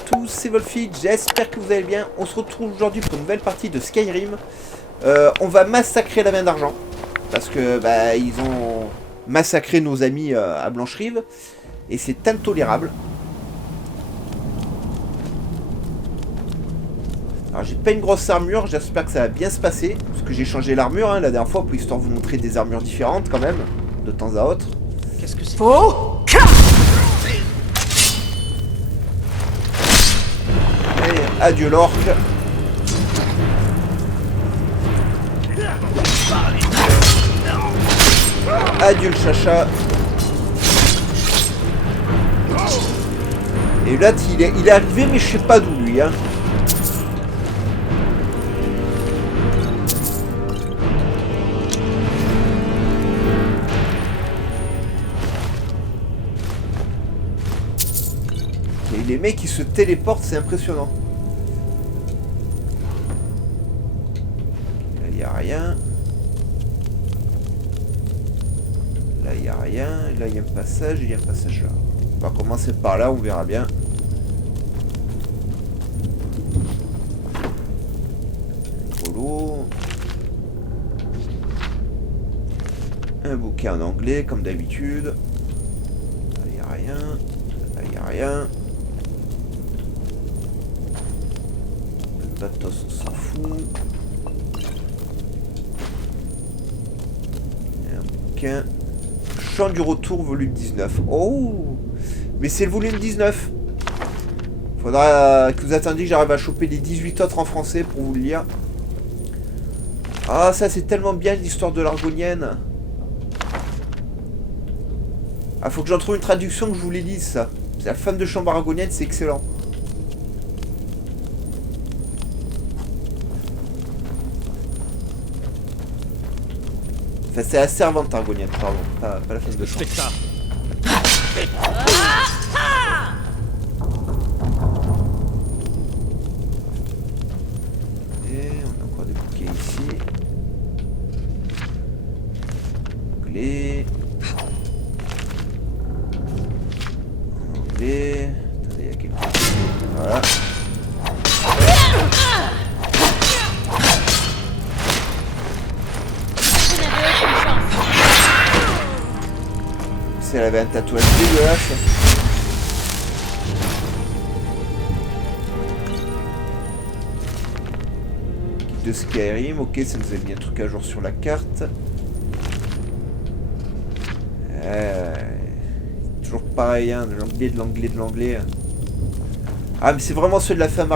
à tous, c'est Wolfie, j'espère que vous allez bien. On se retrouve aujourd'hui pour une nouvelle partie de Skyrim. On va massacrer la mine d'argent. Parce que ils ont massacré nos amis à Blancherive. Et c'est intolérable. Alors j'ai pas une grosse armure, j'espère que ça va bien se passer. Parce que j'ai changé l'armure la dernière fois pour histoire de vous montrer des armures différentes quand même. De temps à autre. Qu'est-ce que c'est? Oh! Allez, adieu l'orque. Adieu le chacha. Et là, il est arrivé, mais je sais pas d'où lui, hein. Et les mecs, ils se téléportent, c'est impressionnant. Là, il n'y a rien. Là, il n'y a rien. Là, il y a un passage, et il y a un passage là. On va commencer par là, on verra bien. Rigolo. Un bouquin en anglais, comme d'habitude. Là, il n'y a rien. Là, il n'y a rien. Le batos, on s'en fout. Et un bouquin. Chant du retour, volume 19. Oh! Mais c'est le volume 19. Faudra que vous attendiez que j'arrive à choper les 18 autres en français pour vous le lire. Ah, ça c'est tellement bien l'histoire de l'Argonienne. Ah, faut que j'en trouve une traduction que je vous les lise, ça. La femme de chambre argonienne, c'est excellent. Enfin, c'est la servante argonienne, pardon. Pas la femme de chambre. Ça. Et on a encore des bouquets ici. Anglais. Anglais. Attendez, il y a quelques... Voilà. Si elle avait un tatouage dégueulasse. Guide de Skyrim, ok, ça nous a mis un truc à jour sur la carte. Toujours pareil, hein, de l'anglais. Ah, mais c'est vraiment ceux de la femme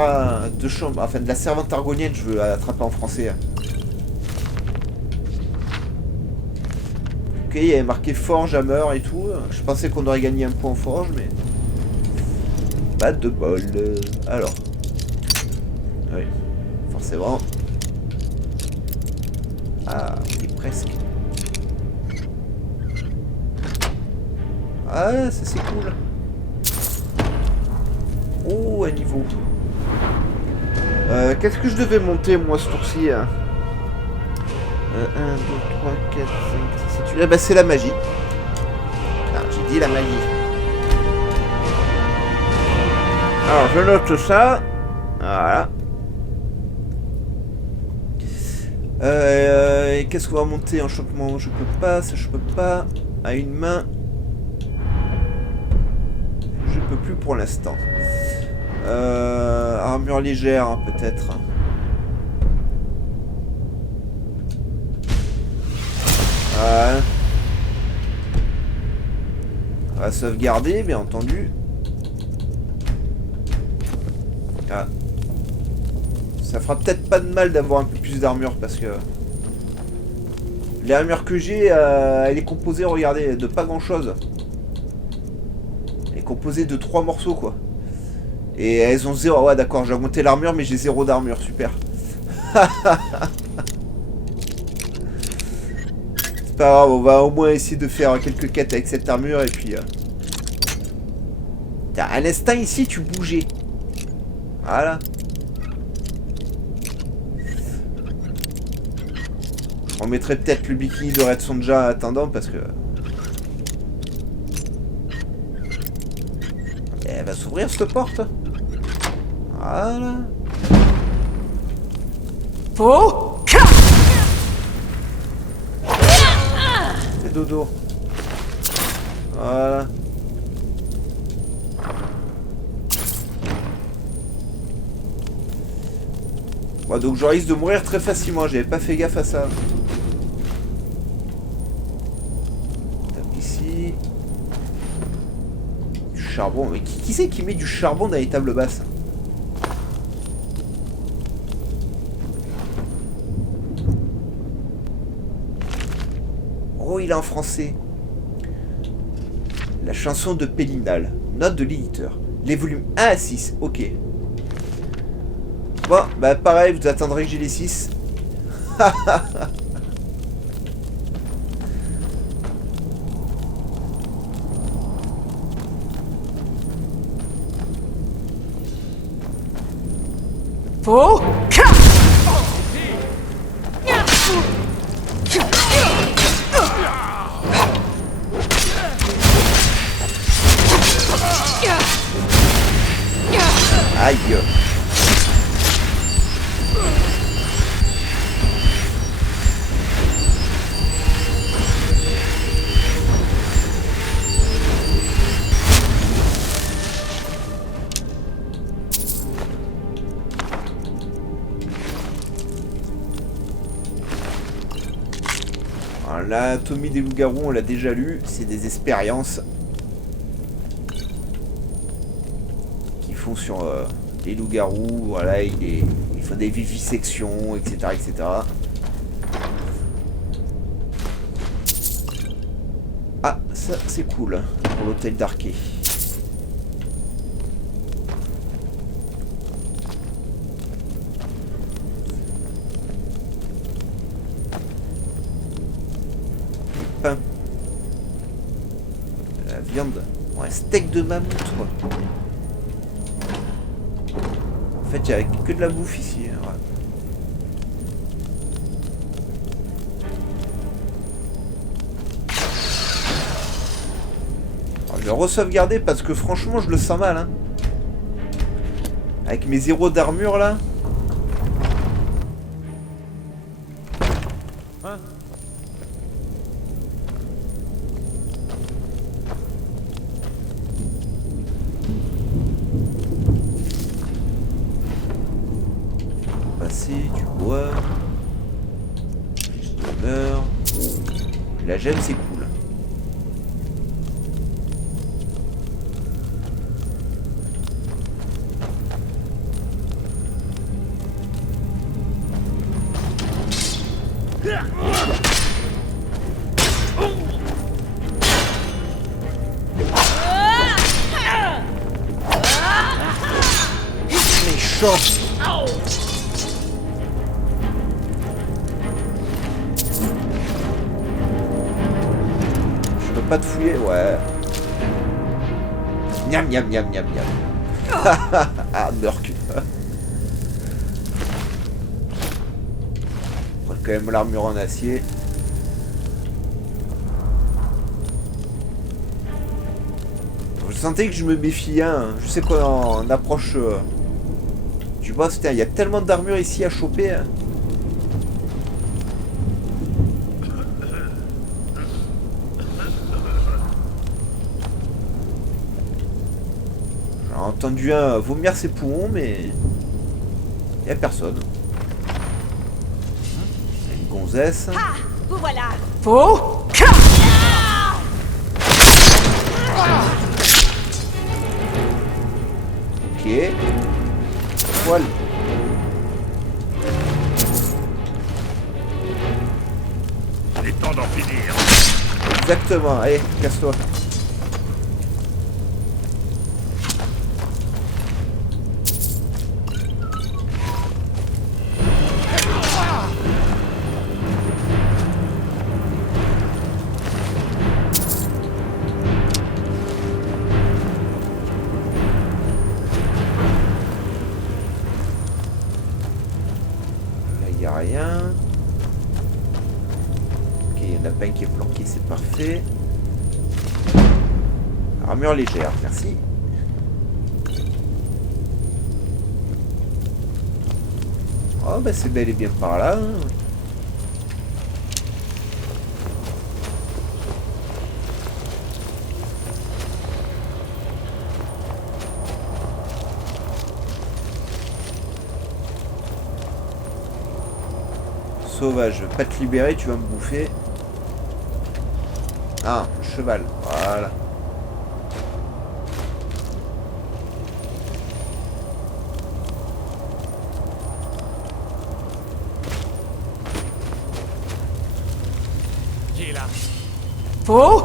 de chambre, enfin de la servante argonienne, je veux attraper en français. Ok, il y avait marqué forge, hammer et tout. Je pensais qu'on aurait gagné un point en forge, mais... Pas de bol. Alors. Oui, forcément. Ah, on est presque. Ah, ça c'est cool. Oh, un niveau. Qu'est-ce que je devais monter, moi, ce tour-ci 1, 2, 3, 4, 5, 6, 7, 8... Ah bah c'est la magie. Ah, j'ai dit la magie. Alors, je note ça. Voilà. Et qu'est-ce qu'on va monter? Enchantement, je peux pas. Ça, je peux pas. À une main. Je peux plus pour l'instant. Armure légère, hein, peut-être. Ouais. On va sauvegarder, bien entendu. Ah. Ça fera peut-être pas de mal d'avoir un peu plus d'armure parce que... L'armure que j'ai, elle est composée, regardez, de pas grand-chose. Elle est composée de 3 morceaux, quoi. Et elles ont 0. Ouais, d'accord, j'ai augmenté l'armure, mais j'ai 0 d'armure, super. C'est pas grave, on va au moins essayer de faire quelques quêtes avec cette armure et puis... À l'instant ici, tu bougeais. Voilà. On mettrait peut-être le bikini de Red Sonja en attendant parce que... Elle va s'ouvrir cette porte. Voilà. C'est dodo. Voilà. Bon, donc je risque de mourir très facilement, j'avais pas fait gaffe à ça. Tape ici. Du charbon. Mais qui c'est qui met du charbon dans les tables basses? Oh, il est en français. La chanson de Pélinal. Note de l'éditeur. Les volumes 1 à 6. Ok. Bon, bah pareil, vous attendrez que j'ai les 6. Aïe. L'anatomie des loups-garous, on l'a déjà lu, c'est des expériences qu'ils font sur les loups-garous, voilà, ils font des vivisections, etc., etc. Ah, ça c'est cool, pour l'hôtel d'Arquet. La viande. Ouais, steak de mammouth, quoi. En fait, il n'y a que de la bouffe ici. Ouais. Alors, je vais re-sauvegarder parce que franchement, je le sens mal. Hein. Avec mes 0 d'armure, là. Hein? Du bois, fiche d'honneur. La gemme, c'est cool. Méchant. Pas de fouiller, ouais. Miam miam miam miam miam. Ah, Merc. On prend quand même l'armure en acier. Je sentais que je me méfiais. Hein. Je sais qu'on approche du boss. Il y a tellement d'armure ici à choper. Hein. J'ai entendu un vomir ses poumons, mais il n'y a personne. Une gonzesse. Ah, vous voilà. Ok. Voilà. Il est temps d'en finir. Exactement. Allez, casse-toi. Rien. Ok, il y en a pas un qui est planqué, c'est parfait. Armure légère, merci. Oh bah c'est bel et bien par là. Hein. Sauvage, je vais pas te libérer, tu vas me bouffer. Ah, cheval, voilà. Qui est là? Faux.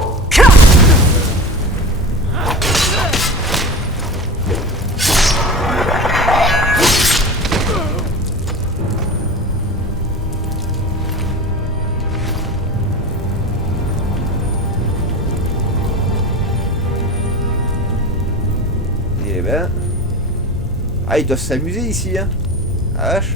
Eh ben... Ah, ils doivent s'amuser ici, hein. Ah, vache.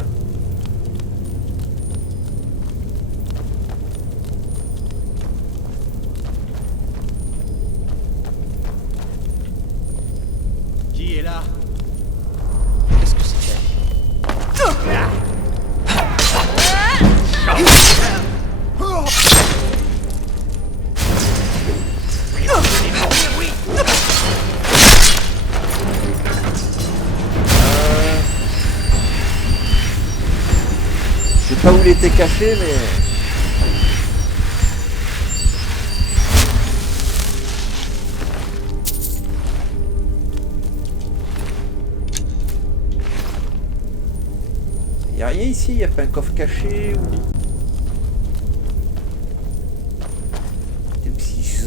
Qui est là? Qu'est-ce que c'était? Je sais pas où il était caché, mais... Y'a rien ici, y a pas un coffre caché ou...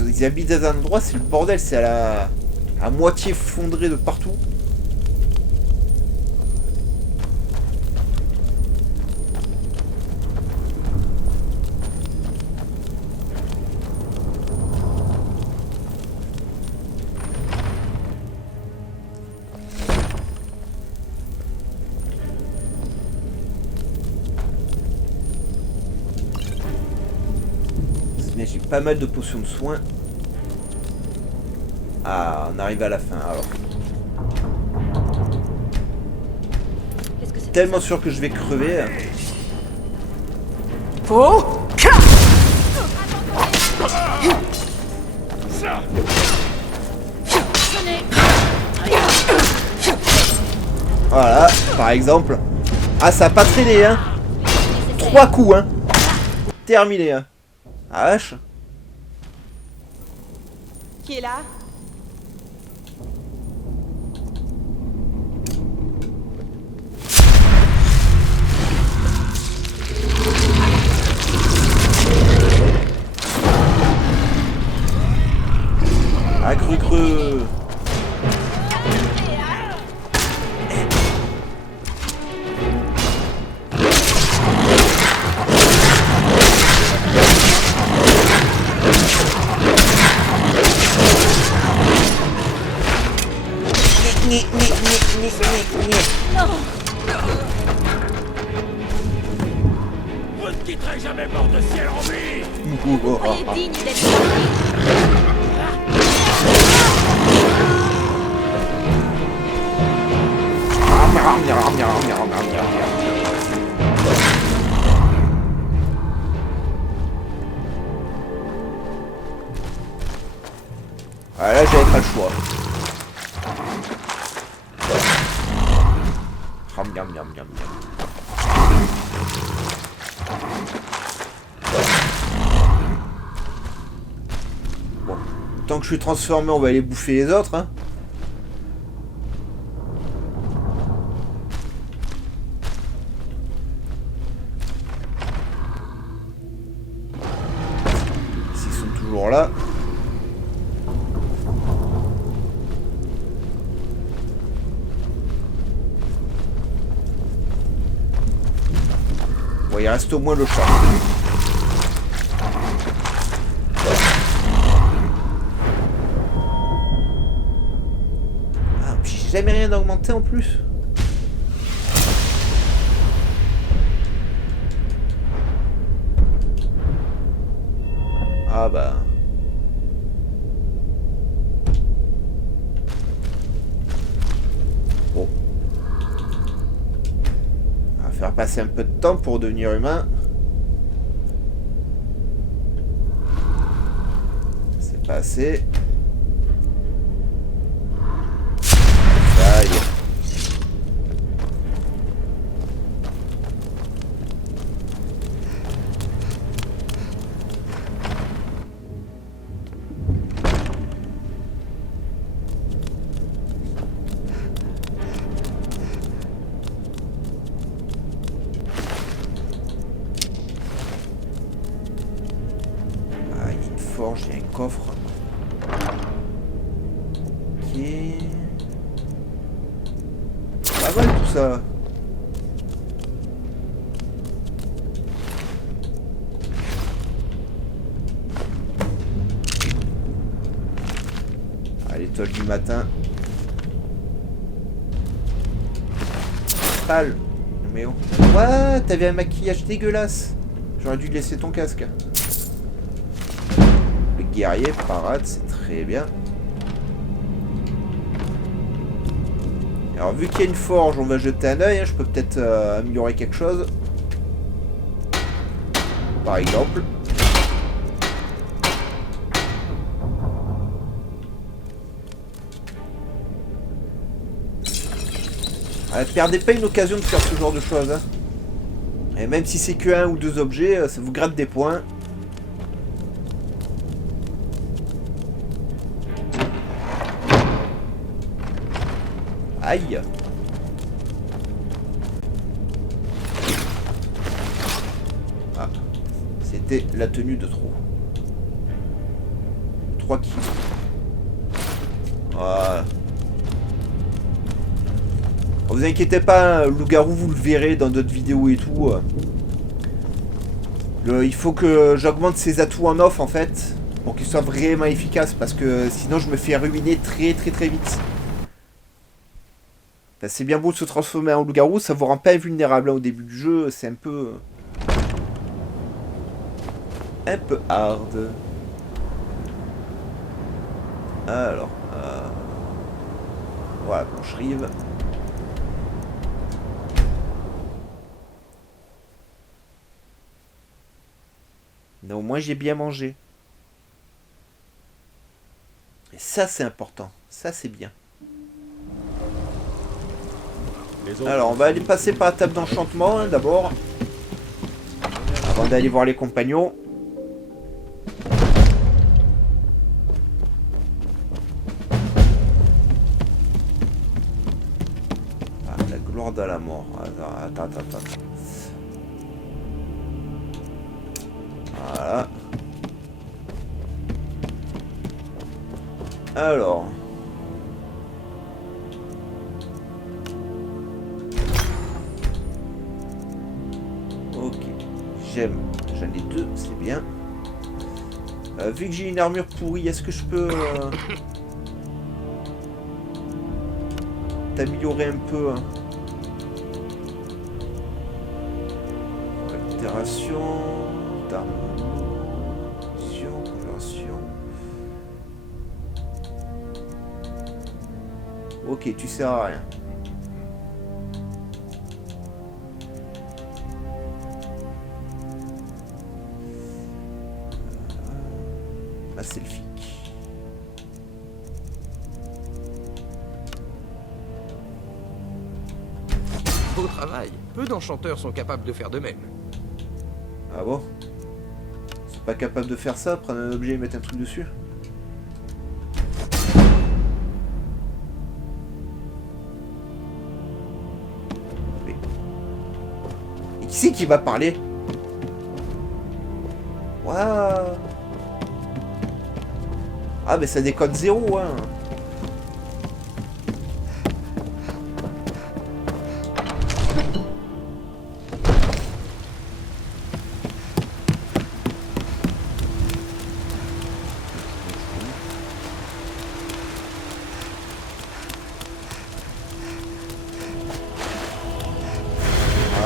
Ils habitent dans un endroit, c'est le bordel, c'est à moitié fondré de partout. Mais j'ai pas mal de potions de soins. Ah, on arrive à la fin alors. Qu'est-ce que c'est? Tellement sûr que je vais crever. Faux. Voilà, par exemple. Ah, ça a pas traîné, hein. 3 coups, hein. Terminé, hein. Ah, vache. Qui est là? Ah, creux. Vous ne quitterez jamais mort de ciel en vie! Soyez digne d'être sauvé. Ah, là, j'avais pas le choix. Miam, miam, miam, miam. Bon, tant que je suis transformé, on va aller bouffer les autres, hein. S'ils sont toujours là. Bon, il reste au moins le chat. Ah, puis j'ai jamais rien augmenté en plus. Ah bah... Bon. On va faire passer un peu de temps pour devenir humain. C'est pas assez. Aïe. Ah, il y a une forge, il y a un coffre. Ok. Pas mal tout ça. Ah, l'étoile du matin. Pâle. Mais oh. What? T'avais un maquillage dégueulasse. J'aurais dû laisser ton casque. Le guerrier parade, c'est très bien. Alors vu qu'il y a une forge, on va jeter un oeil, hein. Je peux peut-être améliorer quelque chose. Par exemple. Perdez pas une occasion de faire ce genre de choses. Hein. Et même si c'est que un ou deux objets, ça vous gratte des points. Aïe. Ah, c'était la tenue de trop. 3 kilos. Voilà. Vous inquiétez pas, hein, loup-garou, vous le verrez dans d'autres vidéos et tout. Il faut que j'augmente ses atouts en off en fait, pour qu'il soit vraiment efficace, parce que sinon je me fais ruiner très vite. Ben, c'est bien beau de se transformer en loup-garou, ça vous rend pas invulnérable hein, au début du jeu, c'est un peu hard. Alors, voilà, planche rive. Non, au moins j'ai bien mangé. Et ça c'est important, ça c'est bien. Alors on va aller passer par la table d'enchantement hein, d'abord. Avant d'aller voir les compagnons. Ah, la gloire de la mort. Attends. Voilà. Alors. Ok. J'aime. J'en ai 2, c'est bien. Vu que j'ai une armure pourrie, est-ce que je peux t'améliorer un peu hein. Altération d'armes. Ok, tu sers à rien. Ma selfie. Beau travail. Peu d'enchanteurs sont capables de faire de même. Ah bon? C'est pas capable de faire ça, prendre un objet et mettre un truc dessus? Et qui c'est qui va parler? Waouh! Ah mais ça déconne zéro hein.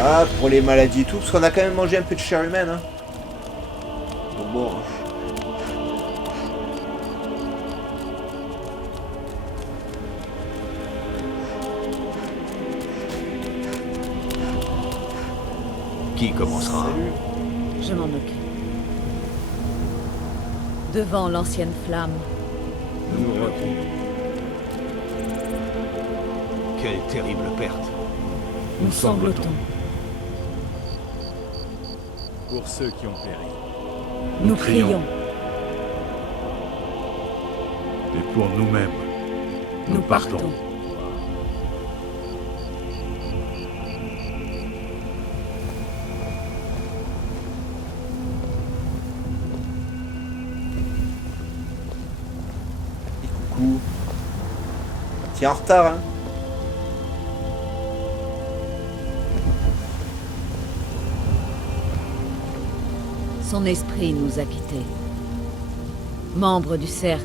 Ah, pour les maladies et tout, parce qu'on a quand même mangé un peu de chair humaine hein. Donc bon. Qui commencera? Salut. Je m'en occupe. Devant l'ancienne flamme, Nous reculons. Quelle terrible perte. nous sanglotons. Pour ceux qui ont péri. Nous crions. Et pour nous-mêmes, Nous partons. Et coucou. T'es en retard, hein? Son esprit nous a quittés. Membres du cercle,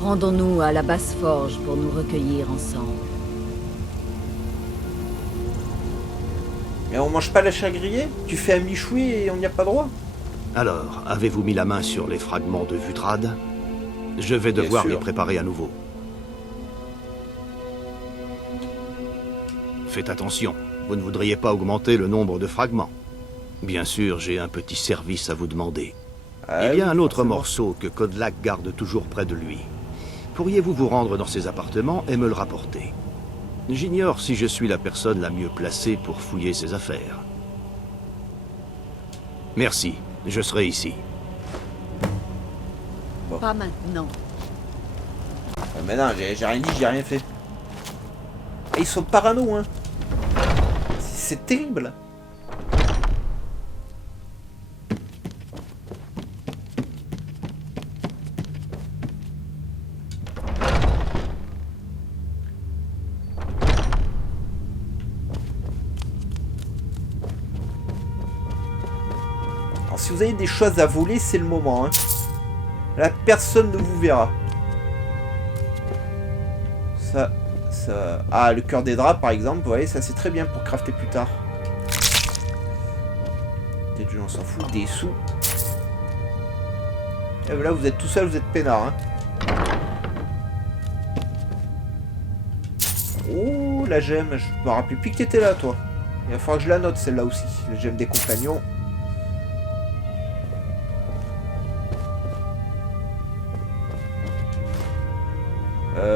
rendons-nous à la basse forge pour nous recueillir ensemble. Mais on mange pas la chair grillée? Tu fais un michoui et on n'y a pas droit? Alors, avez-vous mis la main sur les fragments de Vutrad? Je vais Bien devoir sûr. les préparer à nouveau. Faites attention, vous ne voudriez pas augmenter le nombre de fragments. Bien sûr, j'ai un petit service à vous demander. Ah Il y a oui, un autre forcément. morceau que Kodlak garde toujours près de lui. Pourriez-vous vous rendre dans ses appartements et me le rapporter? J'ignore si je suis la personne la mieux placée pour fouiller ses affaires. Merci, je serai ici. Pas maintenant. Mais non, j'ai rien dit, j'ai rien fait. Et ils sont parano, hein. C'est terrible. Alors si vous avez des choses à voler, c'est le moment, hein. Là, personne ne vous verra. Ça... Ah, le cœur des draps, par exemple, vous voyez, ça c'est très bien pour crafter plus tard. Peut-être que on s'en fout, des sous. Et là, vous êtes tout seul, vous êtes peinard, hein. Oh, la gemme, je me rappelais plus que t'étais là, toi. Il va falloir que je la note, celle-là aussi, la gemme des compagnons.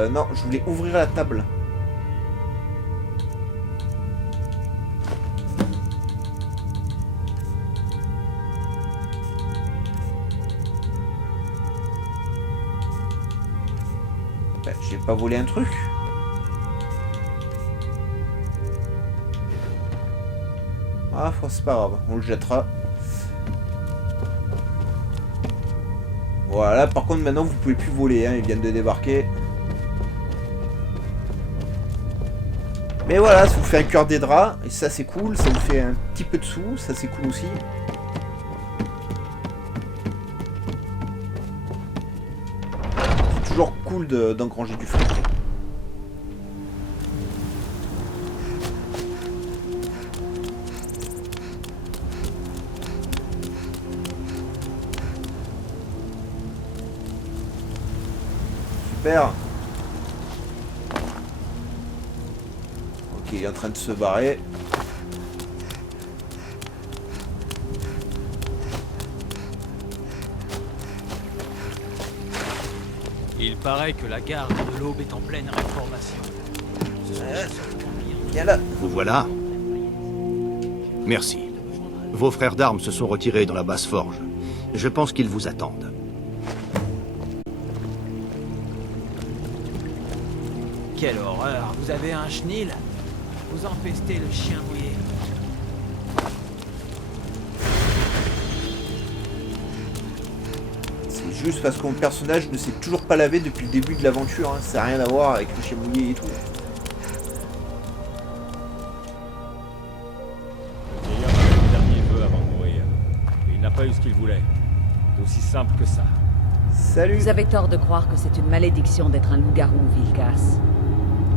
Non, je voulais ouvrir la table. Ben, j'ai pas volé un truc. Ah, c'est pas grave, on le jettera. Voilà, par contre maintenant vous pouvez plus voler, hein, ils viennent de débarquer. Mais voilà, ça vous fait un cœur des draps, et ça c'est cool, ça vous fait un petit peu de sous, ça c'est cool aussi. C'est toujours cool d'engranger du fric. Super. Ok, il est en train de se barrer. Il paraît que la garde de l'Aube est en pleine réformation. Ce sont des choses qui Viens là. Vous voilà. Merci. Vos frères d'armes se sont retirés dans la basse forge. Je pense qu'ils vous attendent. Quelle horreur! Vous avez un chenil? Vous empestez le chien mouillé. C'est juste parce que mon personnage ne s'est toujours pas lavé depuis le début de l'aventure, hein. Ça n'a rien à voir avec le chien mouillé et tout. Le vieillard a fait le dernier vœu avant de mourir. Et il n'a pas eu ce qu'il voulait. C'est aussi simple que ça. Salut. Vous avez tort de croire que c'est une malédiction d'être un loup-garou, Vilkas.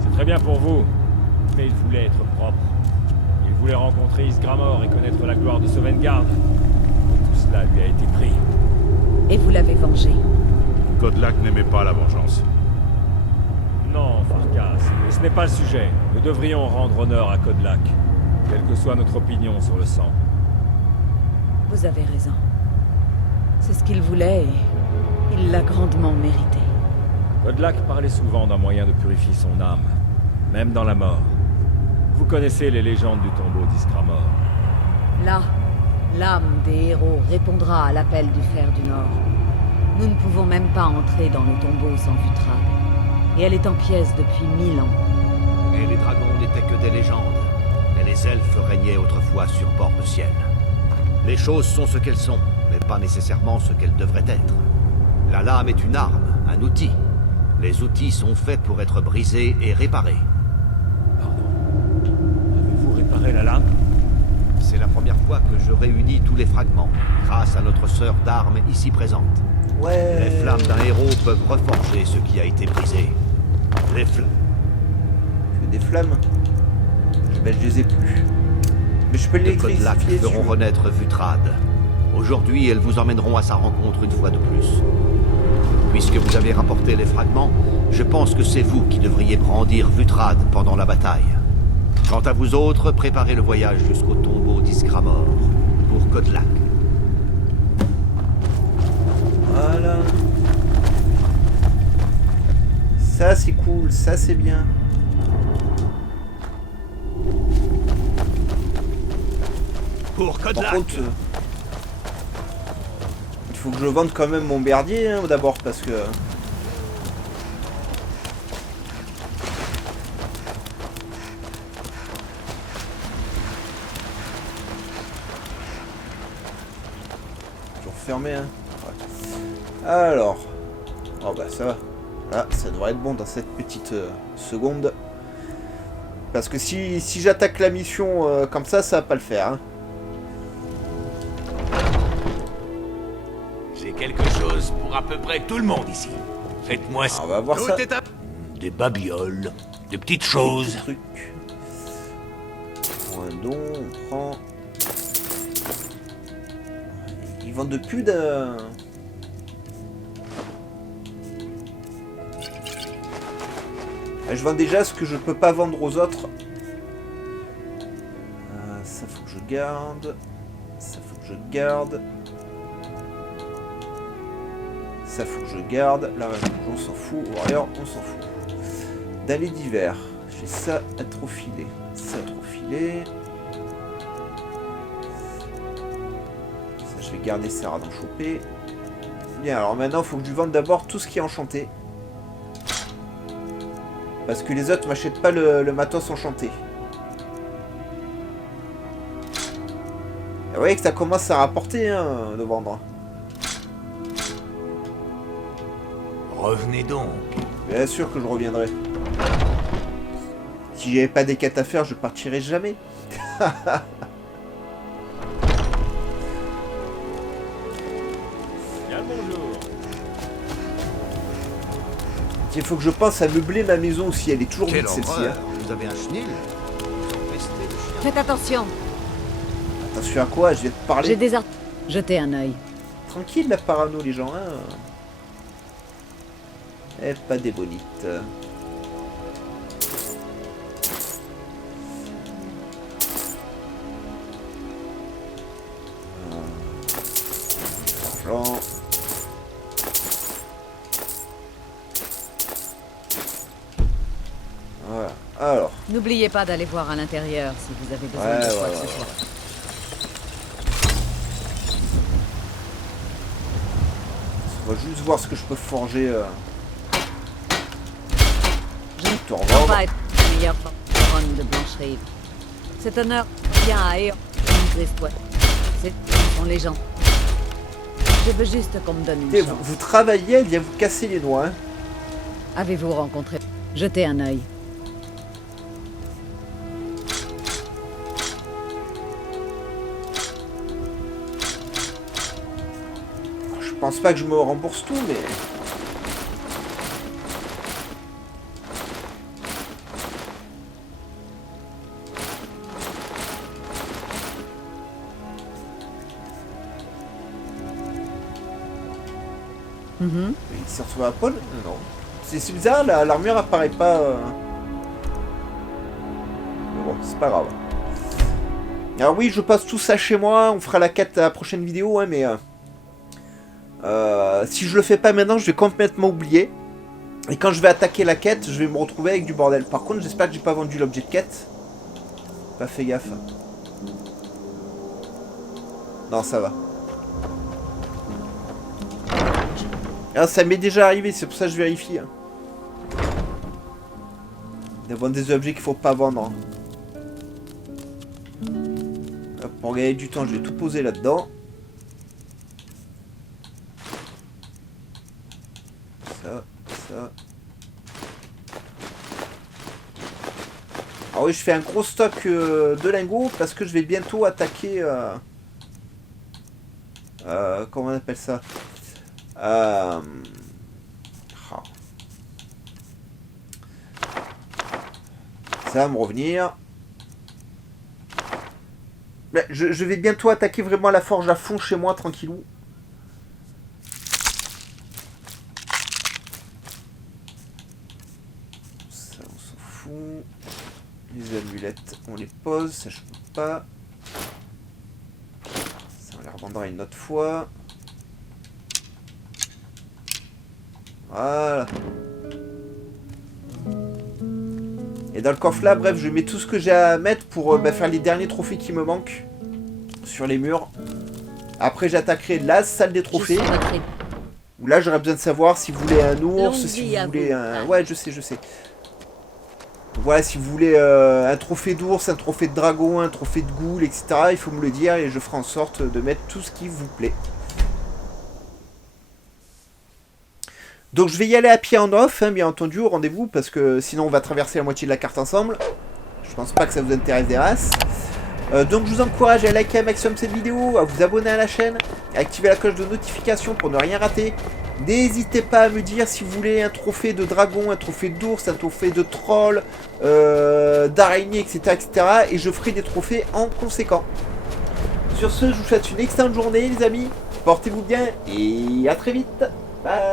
C'est très bien pour vous, mais il voulait être propre. Il voulait rencontrer Ysgramor et connaître la gloire de Sovngarde. Tout cela lui a été pris. Et vous l'avez vengé. Kodlak n'aimait pas la vengeance. Non, Farkas, mais ce n'est pas le sujet. Nous devrions rendre honneur à Kodlak, quelle que soit notre opinion sur le sang. Vous avez raison. C'est ce qu'il voulait et il l'a grandement mérité. Kodlak parlait souvent d'un moyen de purifier son âme, même dans la mort. Vous connaissez les légendes du tombeau d'Iskramor. Là, l'âme des héros répondra à l'appel du Fer du Nord. Nous ne pouvons même pas entrer dans le tombeau sans Vutrad. Et elle est en pièces depuis 1000 ans. Et les dragons n'étaient que des légendes. Et les elfes régnaient autrefois sur bord de ciel. Les choses sont ce qu'elles sont, mais pas nécessairement ce qu'elles devraient être. La lame est une arme, un outil. Les outils sont faits pour être brisés et réparés. Pardon. Avez-vous réparé la lame? C'est la première fois que je réunis tous les fragments, grâce à notre sœur d'armes ici présente. Ouais. Les flammes d'un héros peuvent reforger ce qui a été brisé. Les flammes... Que des flammes. Ben, je les ai plus. Mais je peux de Kodlak l'électrifier. feront renaître Vutrad. Aujourd'hui, elles vous emmèneront à sa rencontre une fois de plus. Puisque vous avez rapporté les fragments, je pense que c'est vous qui devriez brandir Vutrad pendant la bataille. Quant à vous autres, préparez le voyage jusqu'au tombeau d'Iskramor, pour Kodlak. Voilà. Ça c'est cool, ça c'est bien. Pour Par Kodlak. contre, il faut que je vende quand même mon berdier hein, d'abord parce que... Toujours fermé hein. Ouais. Alors... Oh bah ça va. Là, ça devrait être bon dans cette petite seconde. Parce que si j'attaque la mission comme ça va pas le faire. Hein. J'ai quelque chose pour à peu près tout le monde ici. Faites-moi Ah, on va voir ça. des babioles, des petites choses. Truc. Un don, on prend. Ils vendent plus de. Je vends déjà ce que je peux pas vendre aux autres. Ça faut que je garde. Ça faut que je garde. Ça faut que je garde. Là, on s'en fout. Warrior, on s'en fout. Dallé d'hiver. J'ai ça à trop filer. Ça à trop filer. Ça, je vais garder ça à d'en choper. Bien, alors maintenant, il faut que je lui vende d'abord tout ce qui est enchanté. Parce que les autres m'achètent pas le matos enchanté. Et vous voyez que ça commence à rapporter hein, de vendre. Revenez donc. Bien sûr que je reviendrai. Si j'avais pas des quêtes à faire, je partirais jamais. Bien le bonjour. Il faut que je pense à meubler ma maison aussi. Elle est toujours Quelle vide celle-ci. horreur. Hein. Vous avez un chenil? Vous empestez le chien. Faites attention, Attention à quoi? Je vais te j'ai parler. des art... Jetez un œil. Tranquille la parano les gens. Hein. Et pas des bonites. Argent. Voilà. Alors. N'oubliez pas d'aller voir à l'intérieur si vous avez besoin Ouais, de quoi ouais, que ce ouais, soit. On va juste voir ce que je peux forger. Je ne Te peux revendre. pas être le meilleur baronne de Blancherie. Cet honneur vient à Éon Gristway. C'est sont les gens. Je veux juste qu'on me donne une Écoutez, chance. vous travaillez, elle vient vous casser les noix. Hein. Avez-vous rencontré... Jetez un œil. Je pense pas que je me rembourse tout, mais... Mhm. Il s'est retrouvé à Paul? Non. C'est bizarre, l'armure apparaît pas... Mais bon, c'est pas grave. Alors oui, je passe tout ça chez moi, on fera la quête à la prochaine vidéo, hein, mais... si je le fais pas maintenant, je vais complètement oublier. Et quand je vais attaquer la quête, je vais me retrouver avec du bordel. Par contre, j'espère que j'ai pas vendu l'objet de quête. Pas fait gaffe. Non, ça va. Ah, ça m'est déjà arrivé, c'est pour ça que je vérifie. Hein. Il y a des objets qu'il faut pas vendre. Hop, pour gagner du temps, je vais tout poser là-dedans. Ça. Ah oui, je fais un gros stock de lingots parce que je vais bientôt attaquer... comment on appelle ça? Oh. Ça va me revenir. Mais je vais bientôt attaquer vraiment la forge à fond chez moi, tranquillou. Ça, on s'en fout. Les amulettes, on les pose. Ça, je peux pas. Ça, on les revendra une autre fois. Voilà. Et dans le coffre là, bref, je mets tout ce que j'ai à mettre pour faire les derniers trophées qui me manquent sur les murs. Après, j'attaquerai la salle des trophées. Où là, j'aurais besoin de savoir si vous voulez un ours, si vous voulez un... Ouais, je sais. Donc, voilà, si vous voulez un trophée d'ours, un trophée de dragon, un trophée de ghoul, etc. Il faut me le dire et je ferai en sorte de mettre tout ce qui vous plaît. Donc je vais y aller à pied en off, hein, bien entendu, au rendez-vous, parce que sinon on va traverser la moitié de la carte ensemble. Je pense pas que ça vous intéresse des races. Donc je vous encourage à liker un maximum cette vidéo, à vous abonner à la chaîne, à activer la cloche de notification pour ne rien rater. N'hésitez pas à me dire si vous voulez un trophée de dragon, un trophée d'ours, un trophée de troll, d'araignée, etc., etc. Et je ferai des trophées en conséquent. Sur ce, je vous souhaite une excellente journée les amis, portez-vous bien et à très vite. Bye.